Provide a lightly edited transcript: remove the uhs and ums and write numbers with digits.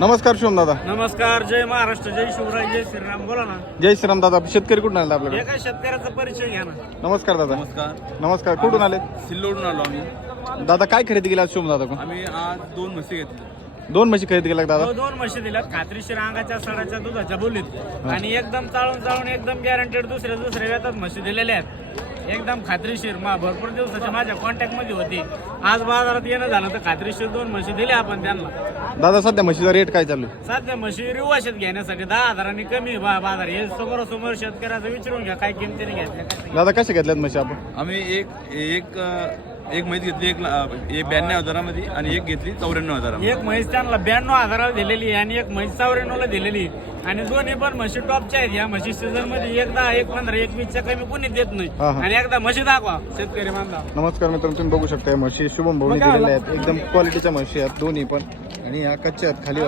नमस्कार शिवम दादा. नमस्कार. जय महाराष्ट्र, जय शिवराय, जय श्रीराम. बोला ना. जय श्रीराम दादा. शेतकरी कुठून आले आपल्याकडे? एका शेतकऱ्याचा परिचय घ्या ना. नमस्कार दादा. नमस्कार. नमस्कार. कुठून आले सिल्लोडून आलो आम्ही. दादा? काय खरेदी केली आज शिवम दादा? आम्ही आज 2 म्हशी घेतल्या. 2 म्हशी खरेदी केल्या दादा? हो, 2 म्हशी दिल्यात खात्रीशीर अंगाच्या सडाच्या दुधाच्या बोलीत आणि एकदम चाळून एकदम गॅरंटेड दुसऱ्या वेळात म्हशी दिलेल्या आहेत. एकदम खात्रीशीर. भरपूर दिवसाच्या माझ्या कॉन्टॅक्ट मध्ये होती. आज बाजारात येणं झालं तर खात्रीशीर 2 म्हशी दिल्या आपण त्यांना. दादा सध्या म्हशीचा रेट काय चालू आहे? सध्या म्हशी रिवाशात घेण्यासाठी 10,000 कमी बाजार. हे समोरासमोर शेतकऱ्याचं विचारून घ्या काय किमतीने घ्यायच्या काय. दादा कशा घेतल्यात म्हशी आपण? आम्ही एक म्हैस घेतली 92,000मध्ये आणि एक घेतली 94,000. एक म्हैस त्यांना 92,000 दिलेली आणि एक म्हैस 94ला दिलेली आणि दोन्ही पण म्हशी टॉपच्या आहेत. या म्हशी सीझन मध्ये 1 10 1 15 1 20च्या कमी कोणी देत नाही. हा, हा. आणि एकदा म्हशी दाखवा शेतकरी बांधव. नमस्कार मित्रांनो, तुम्ही बघू शकता म्हशी शुभम भाऊनी दिलेल्या आहेत. एकदम क्वालिटीच्या म्हशी आहेत दोन्ही पण आणि या कच्च्या आहेत खाली.